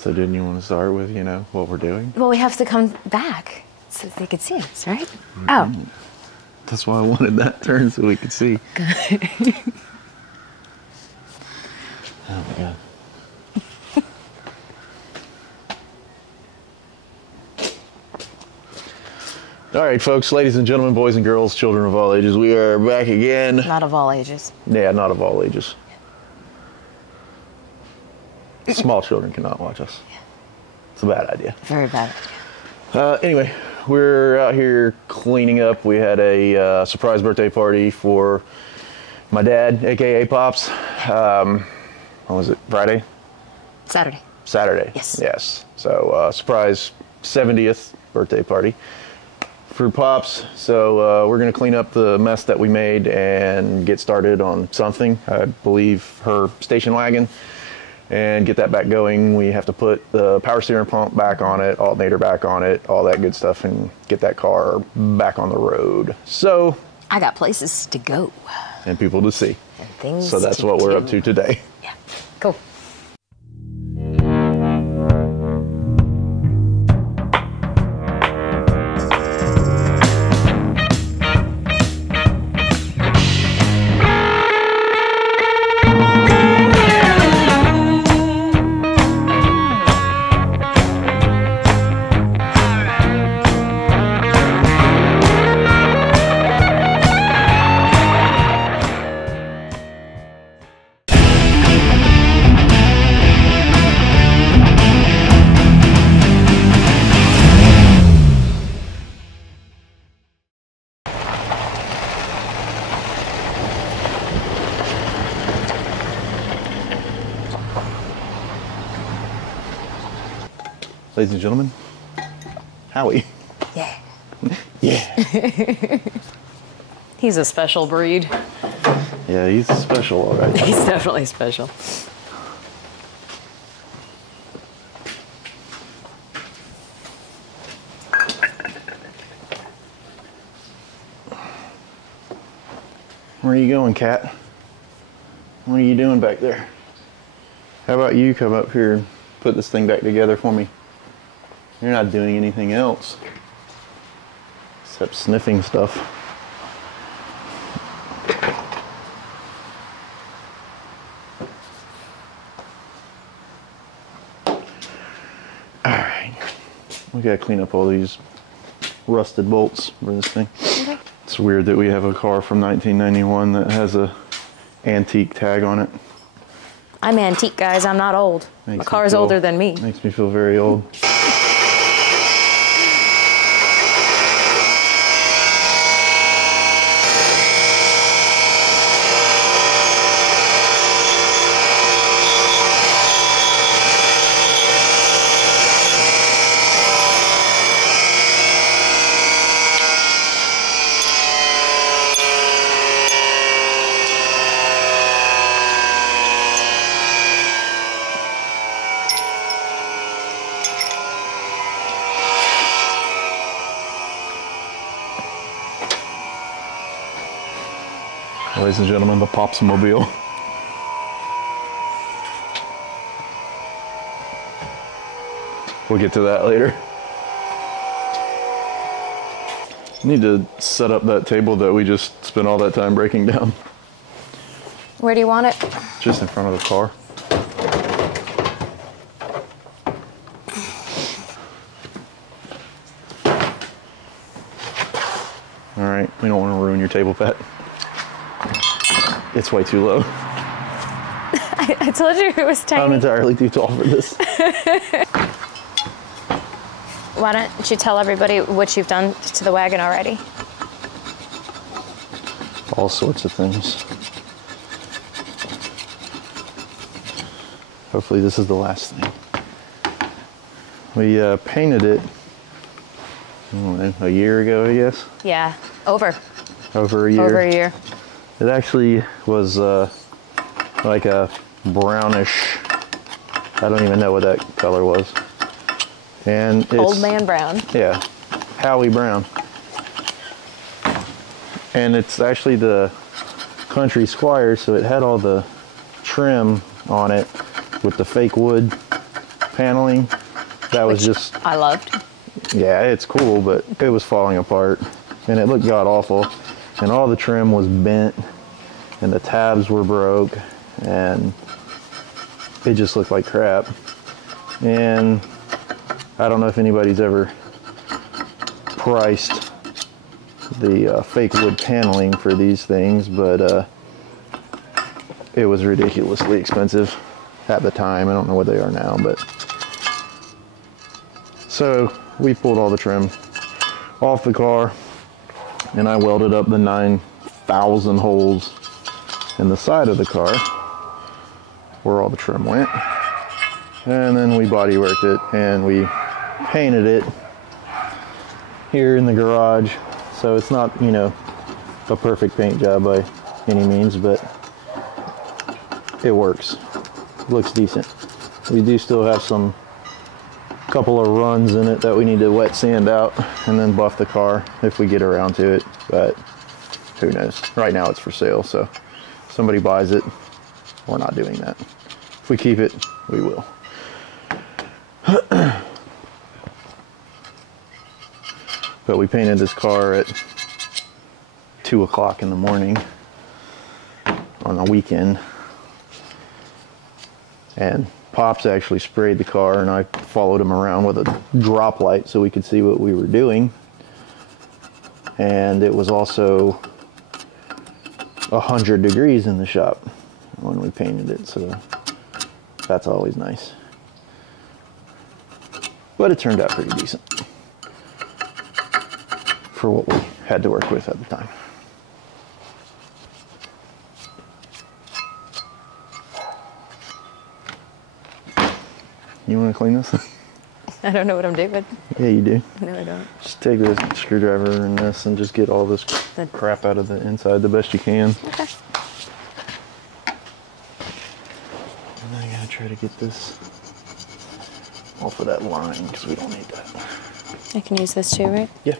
So didn't you want to start with, you know, what we're doing? Well, we have to come back so they could see us, right? Oh. That's why I wanted that turn so we could see. Oh my God. All right, folks, ladies and gentlemen, boys and girls, children of all ages, we are back again. Not of all ages. Yeah, not of all ages. Small children cannot watch us. Yeah. It's a bad idea. Very bad. Anyway, we're out here cleaning up. We had a surprise birthday party for my dad, aka Pops. What was it? Friday? Saturday. Saturday. Yes. Yes. So surprise 70th birthday party for Pops. So we're gonna clean up the mess that we made and get started on something. I believe her station wagon. And get that back going. We have to put the power steering pump back on it, alternator back on it, all that good stuff, and get that car back on the road. So I got places to go. And people to see. And things so that's what we're up to today. Yeah, cool. Ladies and gentlemen, Howie. Yeah. Yeah. He's a special breed. Yeah, he's special, all right. He's definitely special. Where are you going, Cat? What are you doing back there? How about you come up here and put this thing back together for me? You're not doing anything else except sniffing stuff. All right, we gotta clean up all these rusted bolts for this thing. Okay. It's weird that we have a car from 1991 that has a antique tag on it. I'm antique, guys. I'm not old. My car's older than me. Makes me feel very old. Ladies and gentlemen, the Popsmobile. We'll get to that later. Need to set up that table that we just spent all that time breaking down. Where do you want it? Just in front of the car. All right, we don't want to ruin your table, Pat. It's way too low. I told you it was tiny. I'm entirely too tall for this. Why don't you tell everybody what you've done to the wagon already? All sorts of things. Hopefully this is the last thing. We painted it, I don't know, a year ago, I guess? Yeah, over. Over a year. Over a year. It actually was like a brownish, I don't even know what that color was. And it's, Old man brown. Yeah, Howie brown. And it's actually the country squire, so it had all the trim on it with the fake wood paneling. That was just, I loved. yeah, it's cool, but it was falling apart and it looked god awful. And all the trim was bent and the tabs were broke and it just looked like crap. And I don't know if anybody's ever priced the fake wood paneling for these things, but it was ridiculously expensive at the time. I don't know what they are now, but so we pulled all the trim off the car and I welded up the 9,000 holes in the side of the car where all the trim went, and then we body worked it and we painted it here in the garage. So it's not, you know, a perfect paint job by any means, but it works. It looks decent. We do still have some couple of runs in it that we need to wet sand out and then buff the car if we get around to it, but who knows. Right now it's for sale, so if somebody buys it, we're not doing that. If we keep it, we will. But we painted this car at 2 o'clock in the morning on a weekend, and Pops actually sprayed the car and I followed him around with a drop light so we could see what we were doing. And it was also 100 degrees in the shop when we painted it, so that's always nice. But it turned out pretty decent for what we had to work with at the time. You want to clean this? I don't know what I'm doing. Yeah, you do. No, I don't. Just take this screwdriver and this and just get all this crap out of the inside the best you can. Okay. And I gotta try to get this off of that line because we don't need that. I can use this too, right? Yeah.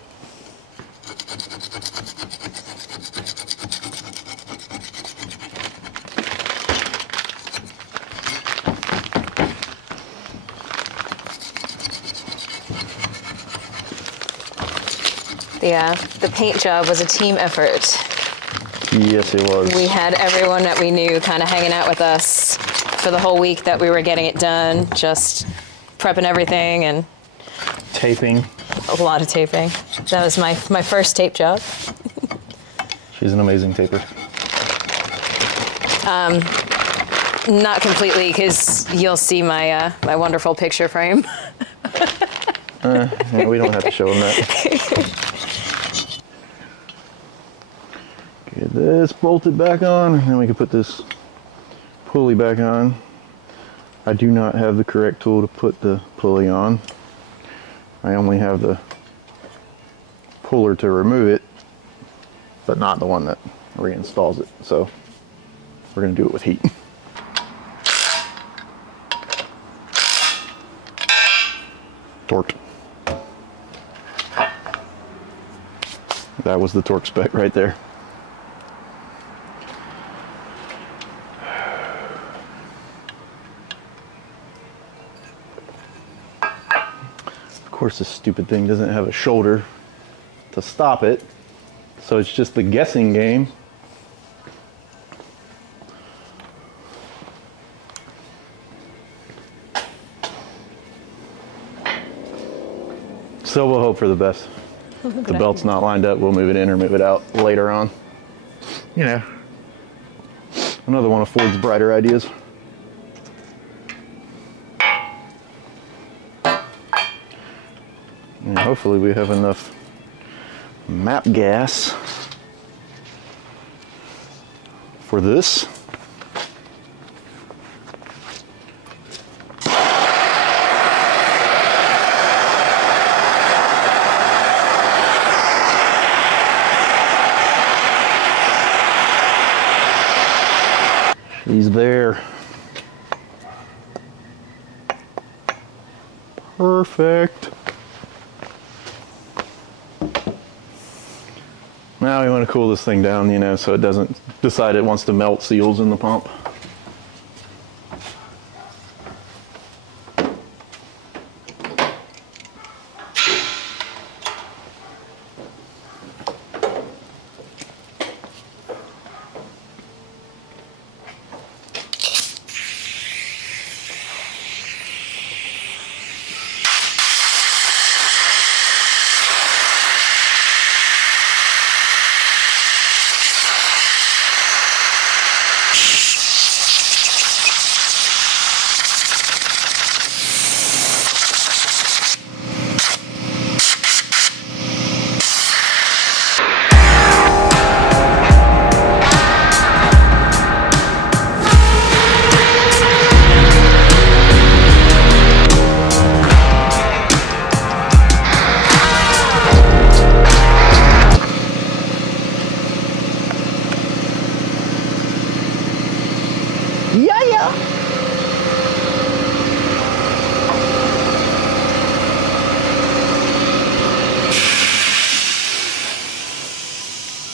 The paint job was a team effort. Yes, it was. We had everyone that we knew kind of hanging out with us for the whole week that we were getting it done, just prepping everything and taping. a lot of taping. That was my first tape job. She's an amazing taper. Not completely, because you'll see my my wonderful picture frame. Yeah, we don't have to show them that. Get this bolted back on, and then we can put this pulley back on. I do not have the correct tool to put the pulley on. I only have the puller to remove it, but not the one that reinstalls it. So we're going to do it with heat. Torqued. That was the torque spec right there. Of course, this stupid thing doesn't have a shoulder to stop it, so it's just the guessing game. So we'll hope for the best. If the belt's not lined up, we'll move it in or move it out later on. You know, another one of Ford's brighter ideas. And hopefully we have enough map gas for this. He's there. Perfect. Now we want to cool this thing down, you know, so it doesn't decide it wants to melt seals in the pump.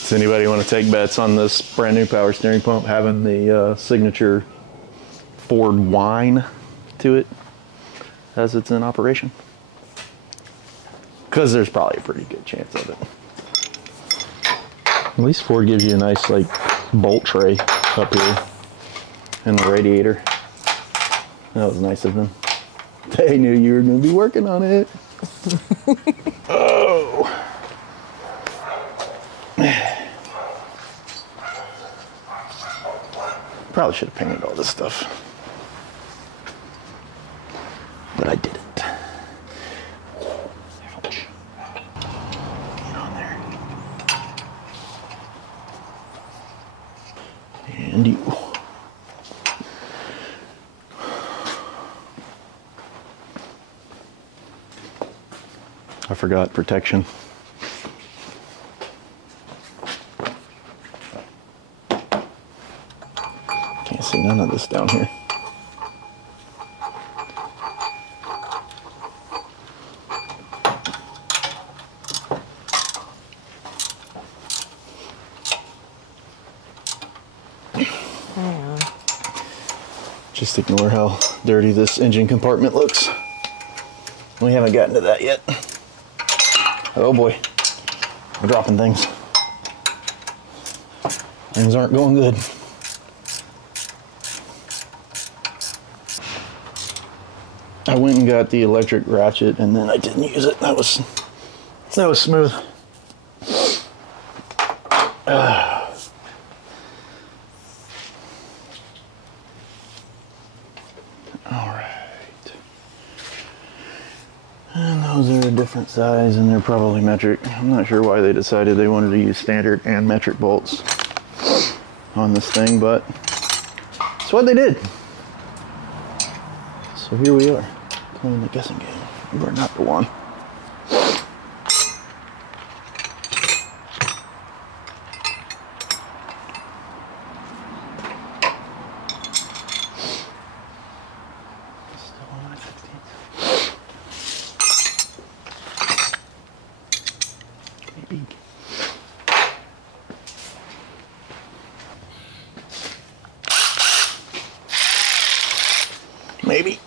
Does anybody want to take bets on this brand new power steering pump having the signature Ford whine to it as it's in operation? Because there's probably a pretty good chance of it. At least Ford gives you a nice like bolt tray up here in the radiator. That was nice of them. They knew you were going to be working on it. Oh. Probably should have painted all this stuff, but I didn't. Ouch. Get on there. And you. I forgot protection. Can't see none of this down here. Just ignore how dirty this engine compartment looks. We haven't gotten to that yet. Oh boy, we're dropping things. Things aren't going good. I went and got the electric ratchet and then I didn't use it. That was smooth. And those are a different size and they're probably metric. I'm not sure why they decided they wanted to use standard and metric bolts on this thing, but that's what they did. So here we are, playing the guessing game. You are not the one. Maybe.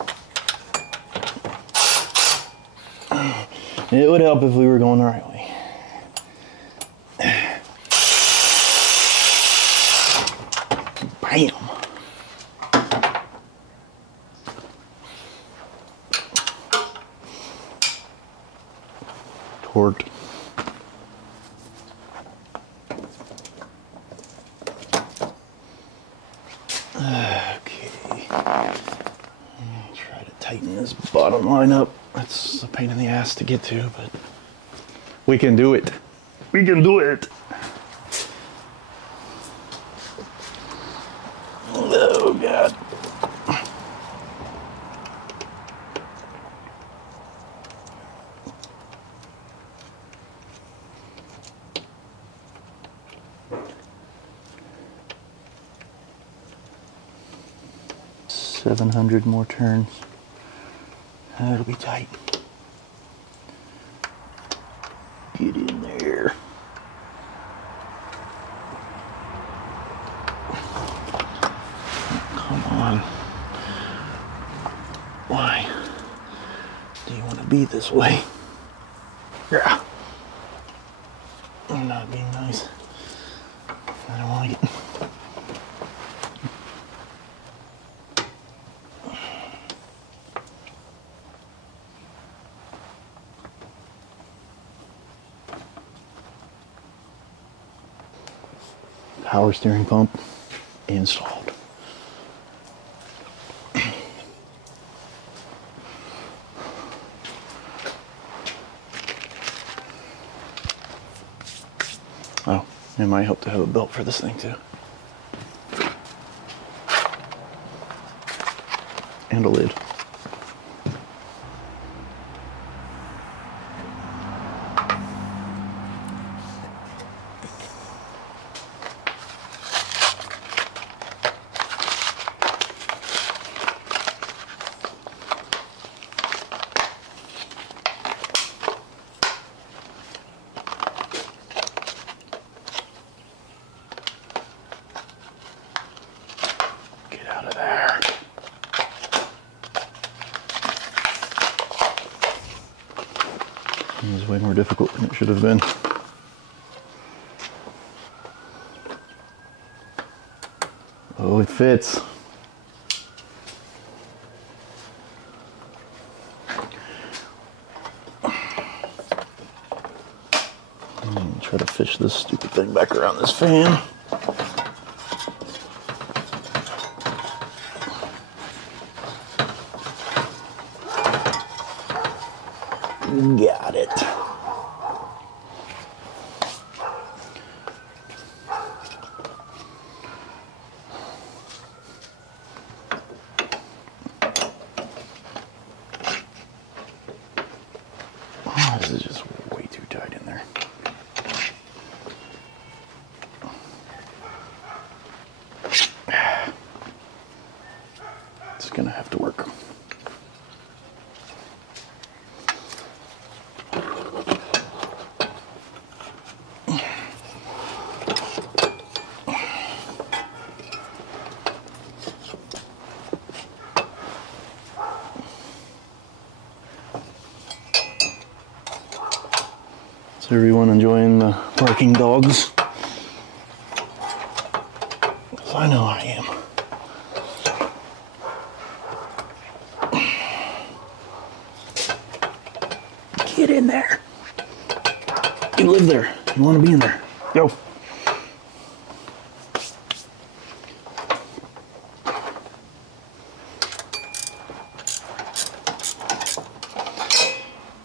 It would help if we were going the right way. Bam. Torqued. Tighten this bottom line up. That's a pain in the ass to get to, but we can do it. We can do it. Oh God. $700 more turns. That'll be tight. Get in there. Come on. Why do you want to be this way? Yeah. I'm not being nice. I don't like it. Power steering pump installed. Oh, it might help to have a belt for this thing too. And a lid. It was way more difficult than it should have been. Oh, it fits. Try to fish this stupid thing back around this fan. Got it. Oh, this is just way too tight in there. It's gonna have to work. Is everyone enjoying the barking dogs? 'Cause I know I am. Get in there. You live there. You want to be in there. Go.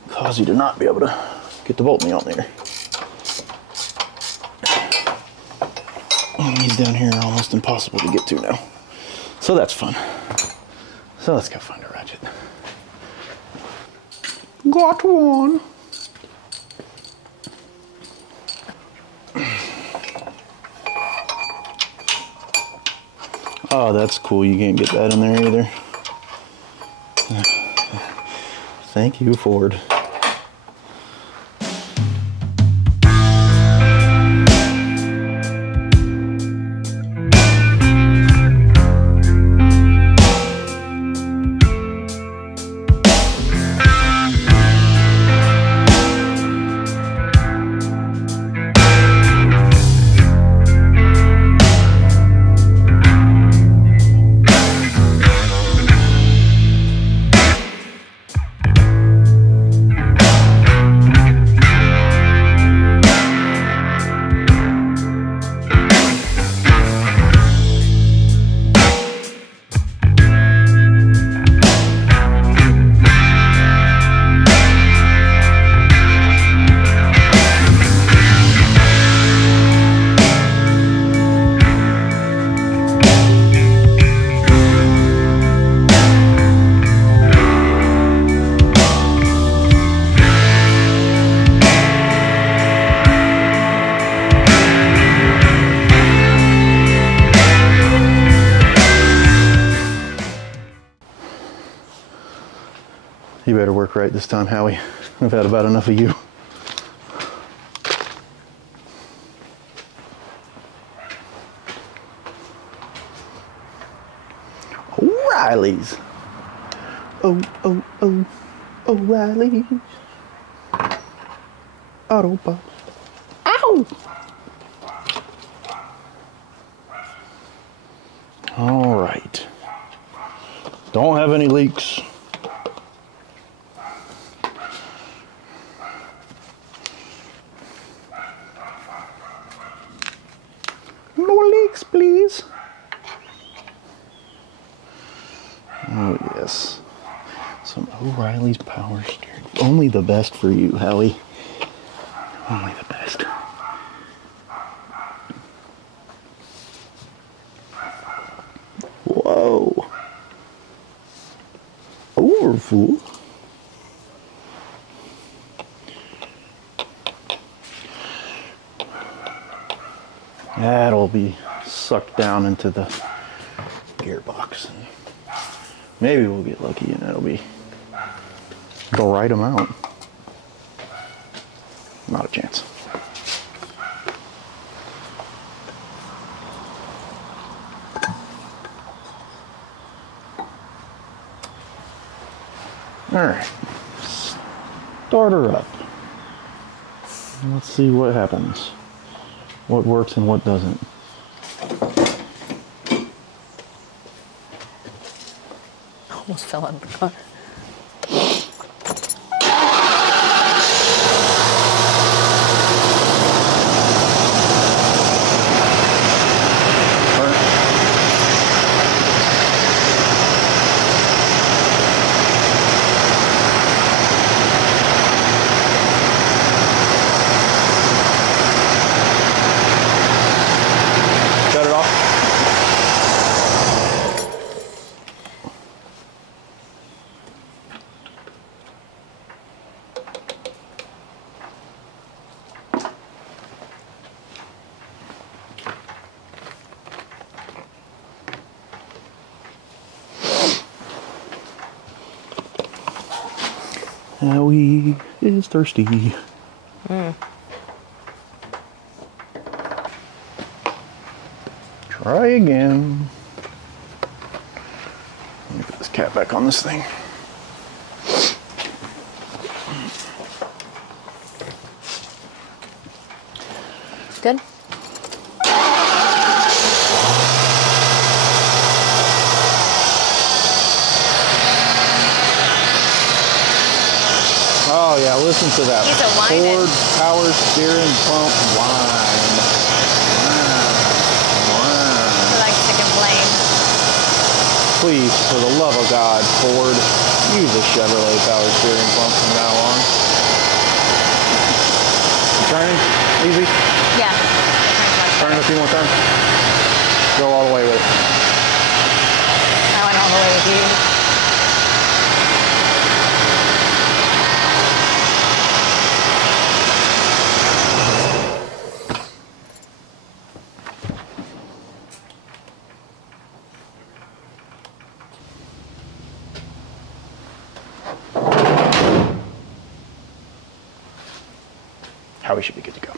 Cause you to not be able to get the bolt meat on there. And these down here are almost impossible to get to now. So that's fun. So let's go find a ratchet. Got one. Oh, that's cool. You can't get that in there either. Thank you, Ford. You better work right this time, Howie. I've had about enough of you. O'Reilly's. O'Reilly's. Auto Parts. Ow! All right. Don't have any leaks. No leaks, please. Oh, yes. Some O'Reilly's power steering. Only the best for you, Howie. Only the best. Whoa. Overfull. That'll be sucked down into the gearbox. And maybe we'll get lucky and it'll be the right amount. Not a chance. All right, start her up. Let's see what happens. What works and what doesn't. Almost fell out of the car. Shut it off. Howie is thirsty. Try again. Let me put this cap back on this thing. Good. Oh yeah, listen to that. He's a whining. Ford power steering pump whine. He likes to complain. Please, for the love of God, Ford, use a Chevrolet power steering pump from now on. Turning, easy. Yeah. Turn it a few more times. Go all the way with it. I went all the way with you. Howie should be good to go.